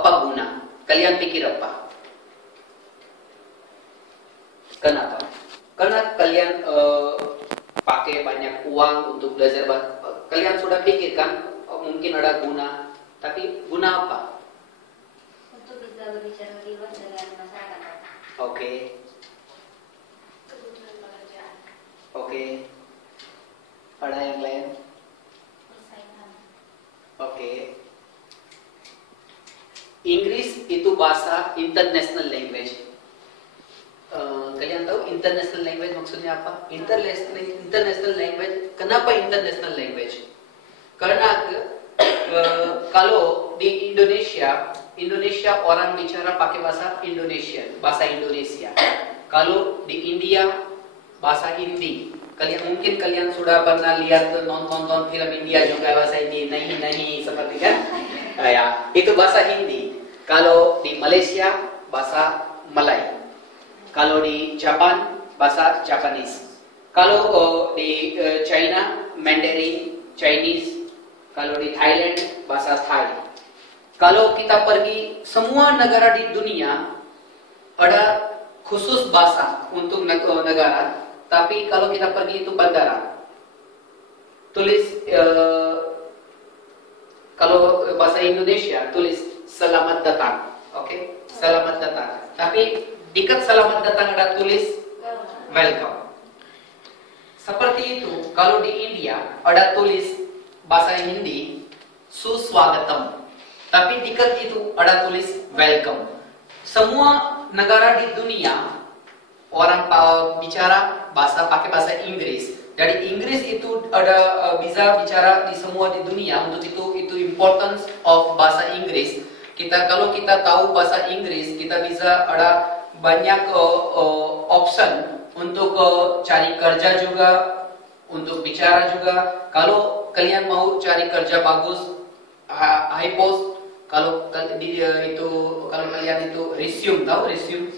apa guna? Kalian pikir apa? Kenapa? Karena kalian pakai banyak uang untuk belajar bahasa. Kalian sudah pikirkan mungkin ada guna, tapi guna apa? Untuk bisa berbicara lebih luas dengan masyarakat. Oke. Kebutuhan pekerjaan. Oke. Ada yang lain? Persaingan. Oke. Inggris itu bahasa international language. Kalian tahu international language maksudnya apa? International language. Kenapa international language? Karena kalau di Indonesia orang bicara pakai bahasa Indonesia, bahasa Indonesia. Kalau di India bahasa Hindi. Mungkin kalian sudah pernah lihat nonton film India juga bahasa Hindi, nahi seperti kan? Ya, itu bahasa Hindi. Kalau di Malaysia bahasa Malay. Kalau di Jepang bahasa Japanese. Kalau di China Mandarin, Chinese. Kalau di Thailand bahasa Thai. Kalau kita pergi semua negara di dunia ada khusus bahasa untuk negara. Tapi kalau kita pergi itu bandara, tulis kalau bahasa Indonesia tulis selamat datang, oke? Selamat datang. Tapi dekat selamat datang ada tulis welcome. Seperti itu, kalau di India ada tulis bahasa Hindi suswagatam. Tapi dekat itu ada tulis welcome. Semua negara di dunia orang bicara pakai bahasa Inggris. Jadi Inggris itu ada bisa bicara di semua di dunia. Untuk itu importance of bahasa Inggris. Kalau kita tahu bahasa Inggris, kita bisa ada banyak option untuk cari kerja juga, untuk bicara juga. Kalau kalian mau cari kerja bagus, high post, kalau kalian itu resume, tahu resume,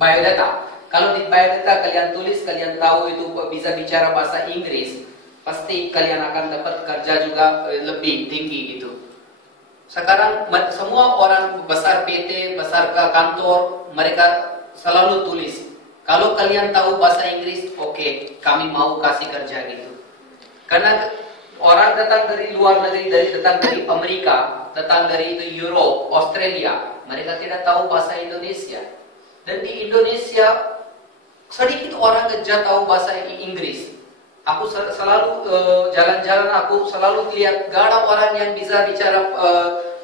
biodata. Kalau di biodata kalian tulis, kalian tahu itu bisa bicara bahasa Inggris, pasti kalian akan dapat kerja juga lebih tinggi gitu. Sekarang semua orang besar PT, besar kantor, mereka selalu tulis. Kalau kalian tahu bahasa Inggris, oke, kami mau kasih kerja gitu. Karena orang datang dari luar negeri, datang dari Amerika, datang dari itu Europe, Australia, mereka tidak tahu bahasa Indonesia. Dan di Indonesia sedikit orang kerja tahu bahasa Inggris. Aku selalu jalan-jalan, aku selalu lihat gak ada orang yang bisa bicara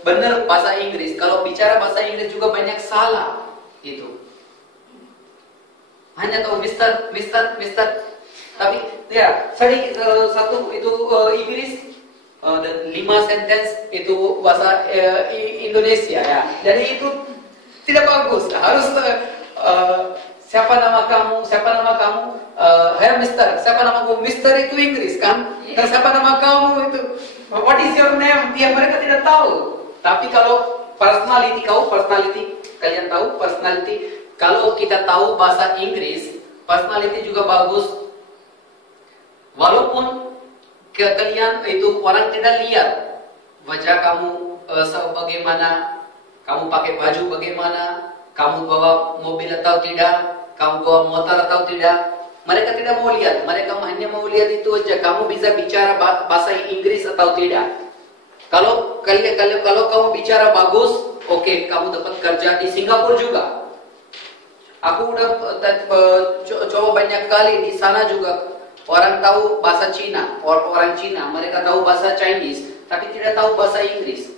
benar bahasa Inggris. Kalau bicara bahasa Inggris juga banyak salah itu. Hanya tahu Mister. Tapi ya sedikit satu itu Inggris dan 5 sentence itu bahasa Indonesia ya. Jadi itu tidak bagus. Harus siapa nama kamu? Hey Mister. Siapa namaku? Mister itu Inggris kan? Dan siapa nama kamu itu? What is your name? Dia mereka tidak tahu. Tapi kalau personality, kalian tahu personality. Kalau kita tahu bahasa Inggris, personality juga bagus. Walaupun kalian itu orang tidak lihat wajah kamu bagaimana, kamu pakai baju bagaimana, kamu bawa mobil atau tidak, kamu bawa motor atau tidak. Mereka tidak mau lihat, mereka hanya mau lihat itu aja. Kamu bisa bicara bahasa Inggris atau tidak. Kalau kamu bicara bagus, oke, kamu dapat kerja di Singapura juga. Aku udah coba banyak kali di sana juga. Orang tahu bahasa Cina, orang Cina, mereka tahu bahasa Chinese, tapi tidak tahu bahasa Inggris.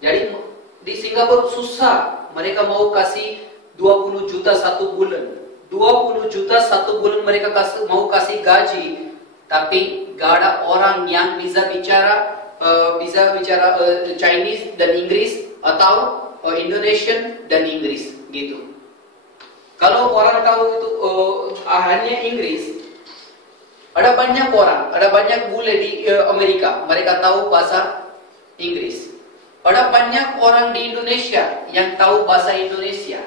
Jadi di Singapura susah. Mereka mau kasih 20 juta satu bulan. 20 juta satu bulan mereka mau kasih gaji, tapi gak ada orang yang bisa bicara Chinese dan Inggris atau Indonesian dan Inggris gitu. Kalau orang tahu itu hanya Inggris, ada banyak bule di Amerika, mereka tahu bahasa Inggris. Ada banyak orang di Indonesia yang tahu bahasa Indonesia,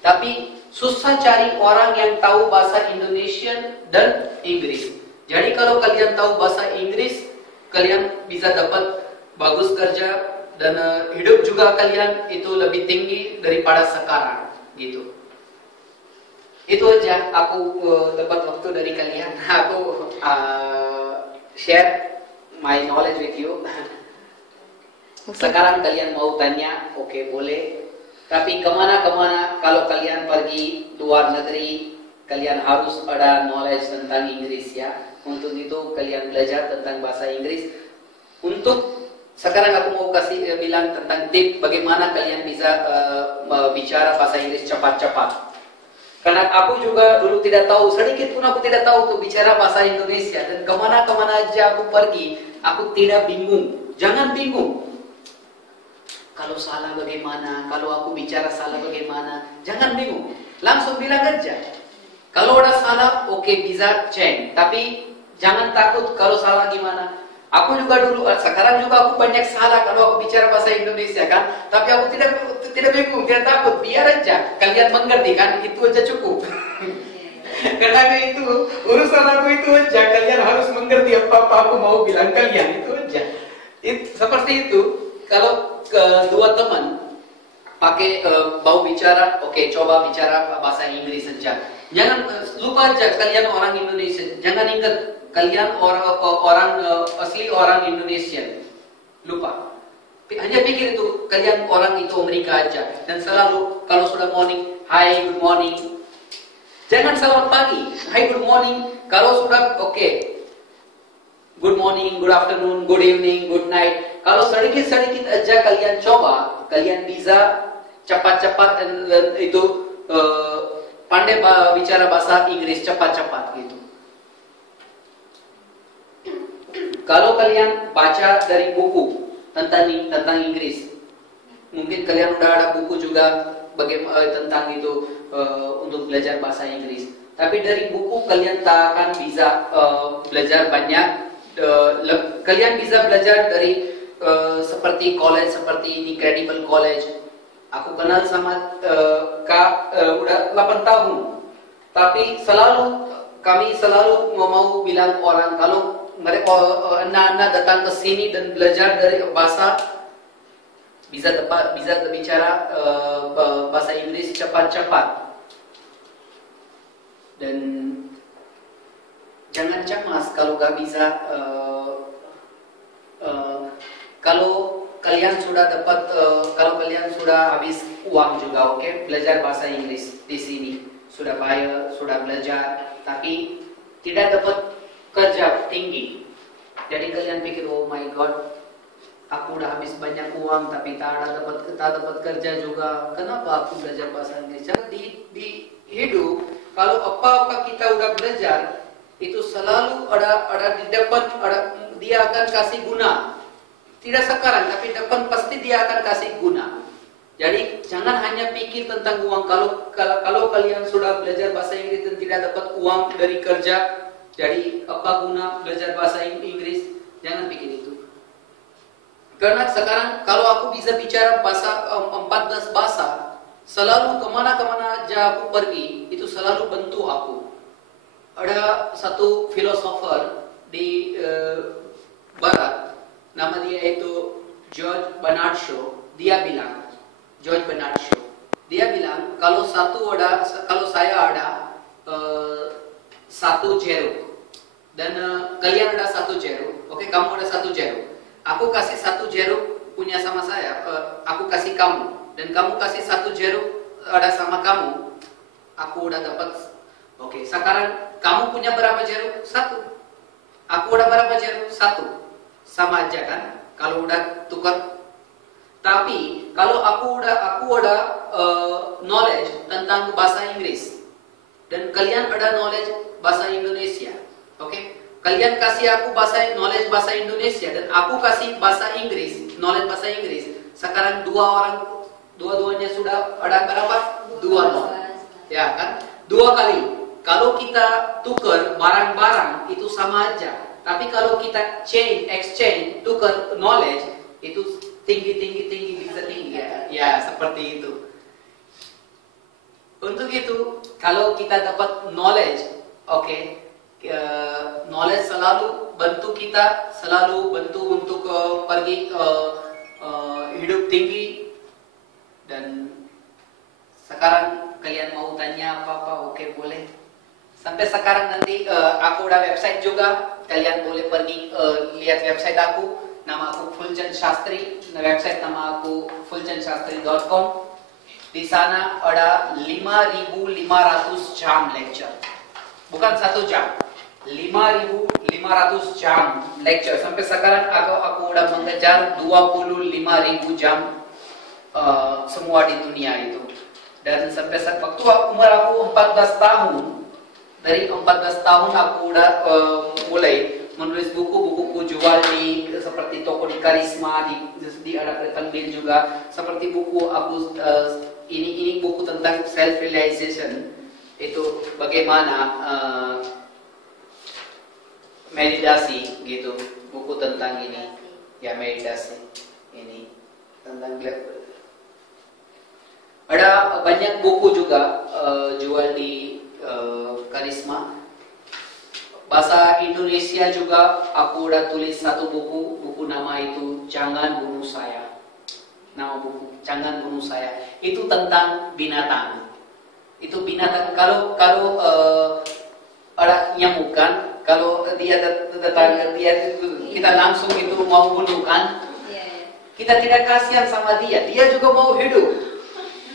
tapi susah cari orang yang tahu bahasa Indonesian dan Inggris. Jadi kalau kalian tahu bahasa Inggris, kalian bisa dapat bagus kerja dan hidup juga kalian itu lebih tinggi daripada sekarang gitu. Itu aja aku dapat waktu dari kalian. Aku share my knowledge with you. Sekarang kalian mau tanya, oke, boleh. Tapi kemana-kemana kalau kalian pergi luar negeri, kalian harus ada knowledge tentang Inggris ya. Untuk itu kalian belajar tentang bahasa Inggris. Untuk sekarang aku mau kasih bilang tentang tip bagaimana kalian bisa bicara bahasa Inggris cepat-cepat. Karena aku juga dulu tidak tahu, sedikit pun aku tidak tahu tuh bicara bahasa Indonesia. Dan kemana-kemana aja aku pergi, aku tidak bingung. Jangan bingung. Kalau salah bagaimana, kalau aku bicara salah bagaimana, jangan bingung. Langsung bilang aja. Kalau udah salah, oke, bisa change. Tapi jangan takut kalau salah gimana. Aku juga dulu, sekarang juga aku banyak salah kalau aku bicara bahasa Indonesia kan. Tapi aku tidak bingung, tidak takut. Biar aja kalian mengerti kan, itu aja cukup. Karena itu urusan aku itu aja. Kalian harus mengerti apa aku mau bilang kalian, itu aja. Seperti itu. Kalau kedua teman pakai mau bicara, oke, coba bicara bahasa Inggris saja. Jangan lupa aja kalian orang Indonesia. Jangan ingat kalian orang asli orang Indonesia. Lupa. Hanya pikir itu kalian orang itu Amerika aja. Dan selalu kalau sudah morning, hi, good morning. Jangan selamat pagi, hi, good morning. Kalau sudah oke, good morning, good afternoon, good evening, good night. Kalau sedikit-sedikit aja kalian coba, kalian bisa cepat-cepat dan itu pandai bicara bahasa Inggris cepat-cepat gitu. Kalau kalian baca dari buku tentang Inggris, mungkin kalian udah ada buku juga bagaimana tentang itu untuk belajar bahasa Inggris. Tapi dari buku kalian tak akan bisa belajar banyak. Kalian bisa belajar dari seperti college, seperti Incredible College. Aku kenal sama Kak udah 8 tahun. Tapi kami selalu mau bilang orang kalau mereka anak-anak datang ke sini dan belajar dari bahasa bisa bicara bahasa Inggris cepat-cepat. Dan jangan cemas kalau gak bisa. Kalau kalian sudah dapat, kalau kalian sudah habis uang juga, oke, belajar bahasa Inggris di sini sudah bayar, sudah belajar, tapi tidak dapat kerja tinggi. Jadi kalian pikir, oh my god, aku udah habis banyak uang tapi tak dapat kerja juga. Kenapa aku belajar bahasa Inggris? Jadi di hidup, kalau apa-apa kita udah belajar, itu selalu ada di depan, dia akan kasih guna. Tidak sekarang, tapi depan pasti dia akan kasih guna. Jadi jangan hanya pikir tentang uang. Kalau kalian sudah belajar bahasa Inggris dan tidak dapat uang dari kerja, jadi apa guna belajar bahasa Inggris? Jangan pikir itu. Karena sekarang kalau aku bisa bicara bahasa 14 bahasa, selalu kemana-kemana aja aku pergi, itu selalu bantu aku. Ada satu filosofer di Barat, nama dia itu George Bernard Shaw. Dia bilang, kalau saya ada satu jeruk dan kalian ada satu jeruk, oke, kamu ada satu jeruk, aku kasih satu jeruk punya sama saya, aku kasih kamu, dan kamu kasih satu jeruk ada sama kamu, aku udah dapat, oke, sekarang kamu punya berapa jeruk? Satu. Aku udah berapa jeruk? Satu. Sama aja kan kalau udah tukar. Tapi kalau aku udah knowledge tentang bahasa Inggris dan kalian ada knowledge bahasa Indonesia, oke? Kalian kasih aku knowledge bahasa Indonesia dan aku kasih bahasa Inggris, knowledge bahasa Inggris. Sekarang dua-duanya sudah ada berapa? Dua knowledge. Ya kan? 2 kali. Kalau kita tukar barang-barang itu sama aja. Tapi kalau kita exchange, tukar knowledge, itu tinggi, bisa tinggi ya. Ya, seperti itu. Untuk itu, kalau kita dapat knowledge, oke, knowledge selalu bantu kita, selalu bantu untuk pergi hidup tinggi. Dan sekarang kalian mau tanya apa-apa, oke boleh. Sampai sekarang nanti aku udah website juga, kalian boleh pergi lihat website aku. Nama aku Fuljan Shastri, website nama aku fuljanshastri.com. Di sana ada 5.500 jam lecture, bukan 1 jam, 5.500 jam lecture. Sampai sekarang aku udah mengejar 25.000 jam semua di dunia itu. Dan sampai waktu umur aku 14 tahun, dari 14 tahun aku udah mulai menulis buku-bukuku jual di seperti toko di Karisma, di ada Penbil juga, seperti buku aku ini buku tentang self realization, itu bagaimana meditasi gitu, buku tentang ini ya, meditasi ini tentang ada banyak buku juga jual di Karisma. Bahasa Indonesia juga aku udah tulis satu buku nama itu Jangan Bunuh Saya. Nama buku Jangan Bunuh Saya itu tentang binatang. Itu binatang, kalau ada nyamuk kan, kalau dia datang kita langsung itu mau bunuh kan, kita tidak kasihan sama dia juga mau hidup.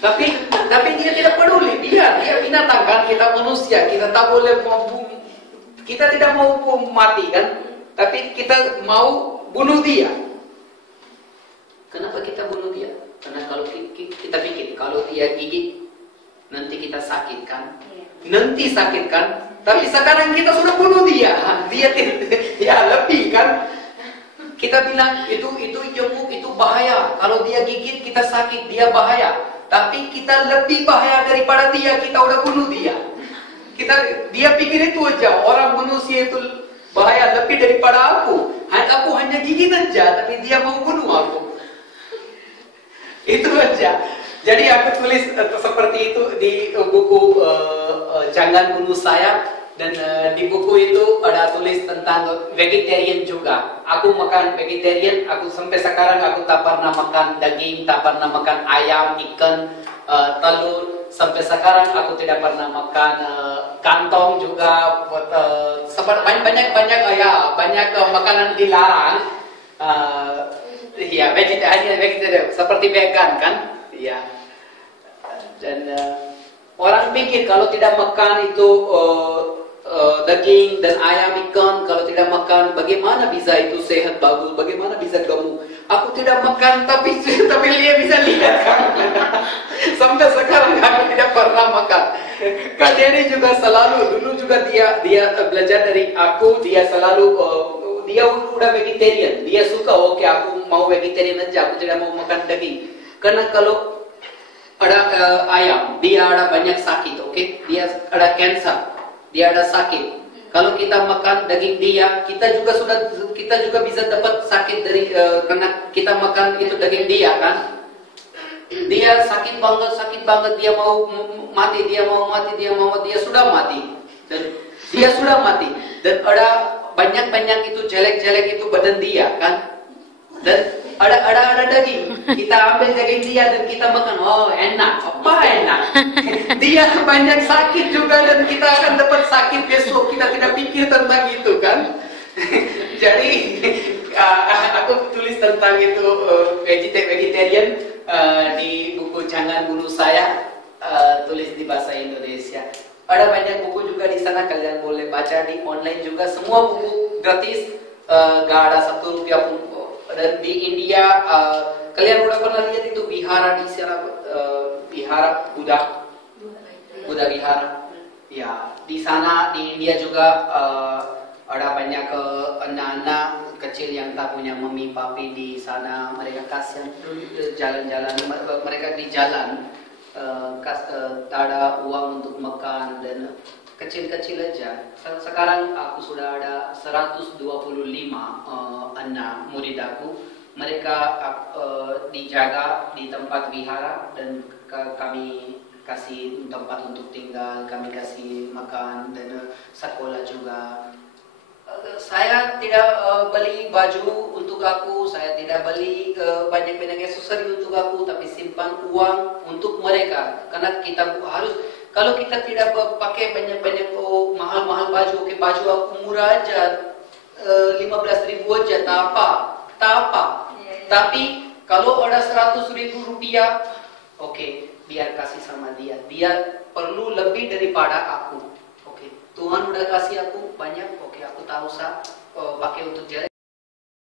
Tapi dia tidak peduli, dia binatang kan, kita manusia, kita tak boleh kita tidak mau mati kan, tapi kita mau bunuh dia. Kenapa kita bunuh dia? Karena kalau kita pikir kalau dia gigit nanti kita sakit kan, nanti sakit kan. Tapi sekarang kita sudah bunuh dia ya lebih kan. Kita bilang itu nyamuk itu bahaya. Kalau dia gigit kita sakit, dia bahaya. Tapi kita lebih bahaya daripada dia, kita udah bunuh dia. Dia pikir itu aja, orang manusia itu bahaya lebih daripada aku. Aku hanya gigit aja, tapi dia mau bunuh aku. Itu aja. Jadi aku tulis seperti itu di buku Jangan Bunuh Saya. Dan di buku itu ada tulis tentang vegetarian juga. Aku makan vegetarian, aku sampai sekarang aku tak pernah makan daging, tak pernah makan ayam, ikan, telur. Sampai sekarang aku tidak pernah makan kantong juga. Banyak makanan dilarang. Ya, vegetarian seperti vegan kan? Ya. Dan orang pikir kalau tidak makan itu daging dan ayam, ikan, kalau tidak makan bagaimana bisa itu sehat bagus, bagaimana bisa gemuk. Aku tidak makan tapi dia bisa lihat kan. Sampai sekarang aku tidak pernah makan. Kak Denny juga selalu, dulu juga dia belajar dari aku, dia selalu dia udah vegetarian. Dia suka, oke, aku mau vegetarian aja, aku tidak mau makan daging. Karena kalau ada ayam, dia ada banyak sakit, oke? Dia ada cancer, dia ada sakit. Kalau kita makan daging dia, kita juga bisa dapat sakit dari karena kita makan itu daging dia kan. Dia sakit banget, dia mau mati, dia sudah mati. Dan ada banyak itu jelek-jelek itu badan dia kan. Dan ada daging, kita ambil daging dia dan kita makan, oh enak, apa enak. Dia banyak sakit juga dan kita akan dapat sakit besok, kita tidak pikir tentang itu kan. Jadi aku tulis tentang itu vegetarian di buku Jangan Bunuh Saya, tulis di bahasa Indonesia. Ada banyak buku juga di sana, kalian boleh baca di online juga, semua buku gratis, gak ada Rp1 pun. Dan di India, kalian udah pernah lihat itu vihara di sana, vihara Buddha vihara. Ya, di sana di India juga ada banyak anak-anak kecil yang tak punya mami papi di sana. Mereka kasihan jalan-jalan, mereka di jalan, tak ada uang untuk makan dan kecil-kecil aja. Sekarang aku sudah ada 125 anak murid aku. Mereka dijaga di tempat vihara dan kami kasih tempat untuk tinggal, kami kasih makan dan sekolah juga. saya tidak beli baju untuk aku, saya tidak beli banyak-banyak aksesori untuk aku, tapi simpan uang untuk mereka. Karena kita harus, kalau kita tidak pakai banyak-banyak mahal-mahal baju, oke baju aku murah aja, 15.000 aja, tak apa, tak apa. Tapi kalau ada 100.000 rupiah, oke, biar kasih sama dia. Dia perlu lebih daripada aku. Oke, Tuhan udah kasih aku banyak, oke, aku tahu pakai untuk jalan.